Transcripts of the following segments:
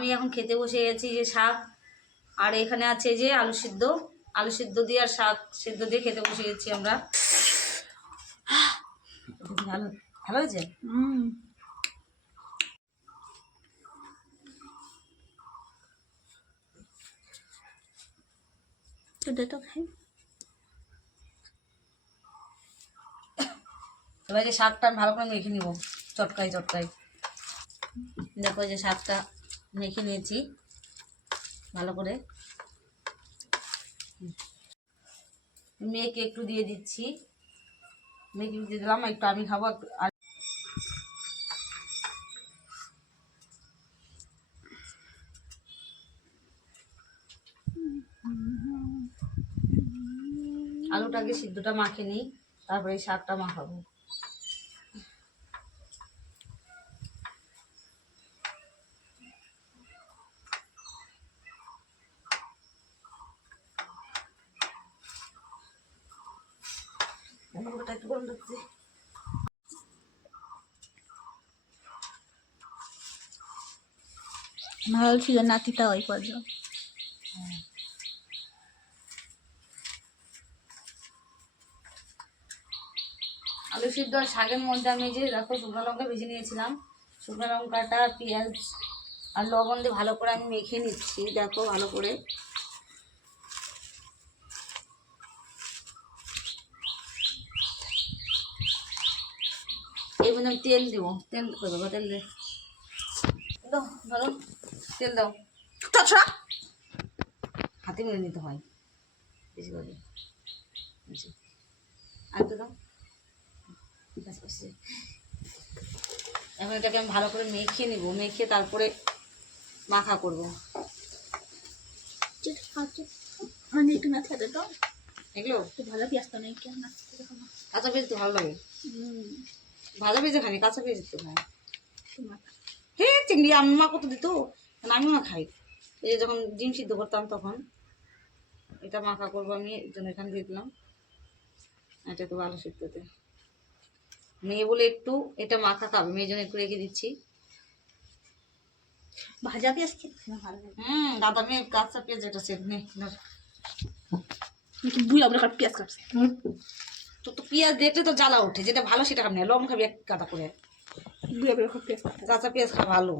আমি এখন খেতে বসে গেছি যে শাক, আর এখানে আছে যে আলু সিদ্ধ দিয়ে আর শাক সিদ্ধ দিয়ে খেতে বসে গেছি আমরা। ভালো ভালো হয়েছে। তো খাই। এবার যে শাকটা ভালো করে মেখে নিব চটকাই। দেখো যে শাকটা মেখে নিয়েছি ভালো করে। মেয়েকে একটু দিয়ে দিচ্ছি, মেয়েকে দিয়ে দিলাম, একটু আমি খাবো। আর আলুটাকে সিদ্ধটা মাখে নিই, তারপরে এই শাকটা মাখাবো। একটু গরম লাগছে। ভালো ছিল নাতিটা ওই পর্যন্ত। আলু সিদ্ধ আর শাকের মধ্যে আমি যে দেখো শুকনো লঙ্কা ভেজে নিয়েছিলাম, শুকনো লঙ্কাটা পেঁয়াজ আর লবণ দিয়ে ভালো করে আমি মেখে নিচ্ছি। দেখো ভালো করে এই মধ্যে আমি তেল দেবো, তেল করে দেবো, তেল দাও, ধরো তেল দাও, তাছাড়া হাতে মেরে নিতে হয় বেশি করে। আর তো দাও। এখন এটাকে আমি ভালো করে মেখে নিব, মেখে তারপরে মাখা করবো। মানে একটু না খেতে তো এগুলো একটু ভালো পেঁয়াজ তো নেই কেন, কাঁচা পেঁয়াজ তো ভালো লাগে। ভাজা পেঁয়াজে খানি, কাঁচা পেঁয়াজ তো খাই। হে চিংড়ি আম্মা কত দিত, আমিও না খাই। এই যখন ডিম সিদ্ধ করতাম তখন এটা মাখা করবো আমি, এই জন্য এখানে দিয়ে দিলাম। এটা তো ভালো সিদ্ধতে মেয়ে বলে একটু এটা মাখা খাবে, মেয়ের জন্য একটু রেখে দিচ্ছি। ভাজা পেঁয়াজ খেতে ভালো লাগে। দাদা মেয়ে কাঁচা পেঁয়াজ এটা সেট নেই বুড়া বুড়া পেঁয়াজ কাটছে। তো পেঁয়াজ দেখলে তো জ্বালা ওঠে, যেটা ভালো সেটা খাবি না, লবণ খাবি এক কাটা করে। বুড়া বুড়া পেঁয়াজ কাঁচা পেঁয়াজ খাওয়া ভালো।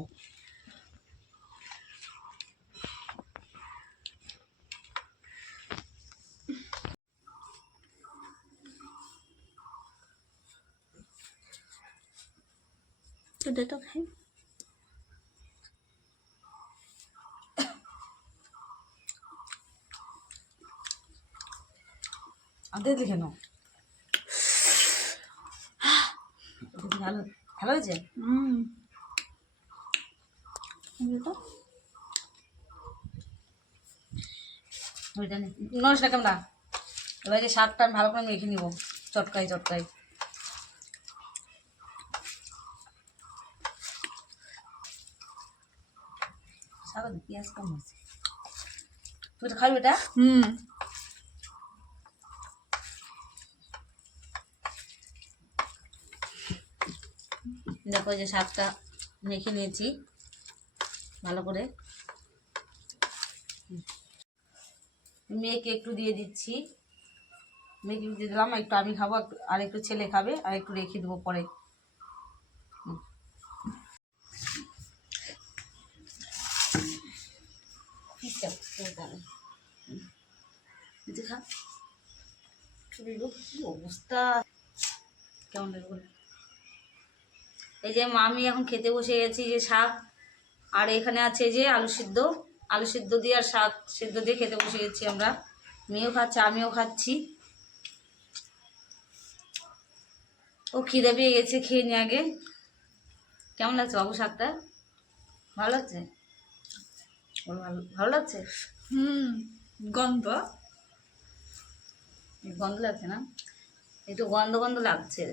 তো খাই। আদে দেখে নাও, ভালো ভালো হয়েছে। নড়িস না কেমন। এবার যে শাকটা আমি ভালো করে মেখে নিব চটকাই। শাক পেঁয়াজ কম হয়েছে, তুই তো খাবি এটা। দেখো যে শাকটা মেখে নিয়েছি ভালো করে, মেয়েকে একটু দিয়ে দিচ্ছি, মেয়েকে দিয়ে দিলাম, একটু আমি খাবো, আর একটু ছেলে খাবে, আর একটু রেখে দেবো পরে। কি অবস্থা, কেমন লাগবে। এই যে আমি এখন খেতে বসে গেছি যে শাক, আর এখানে আছে যে আলু সিদ্ধ দিয়ে আর শাক সিদ্ধ দিয়ে খেতে বসে গেছি আমরা। মেয়েও খাচ্ছে, আমিও খাচ্ছি। ও খিদে পেয়ে গেছে, খেয়ে নি আগে। কেমন লাগছে বাবু শাকটা, ভালো লাগছে? ভালো লাগছে। গন্ধ গন্ধ লাগছে না, একটু গন্ধ লাগছে।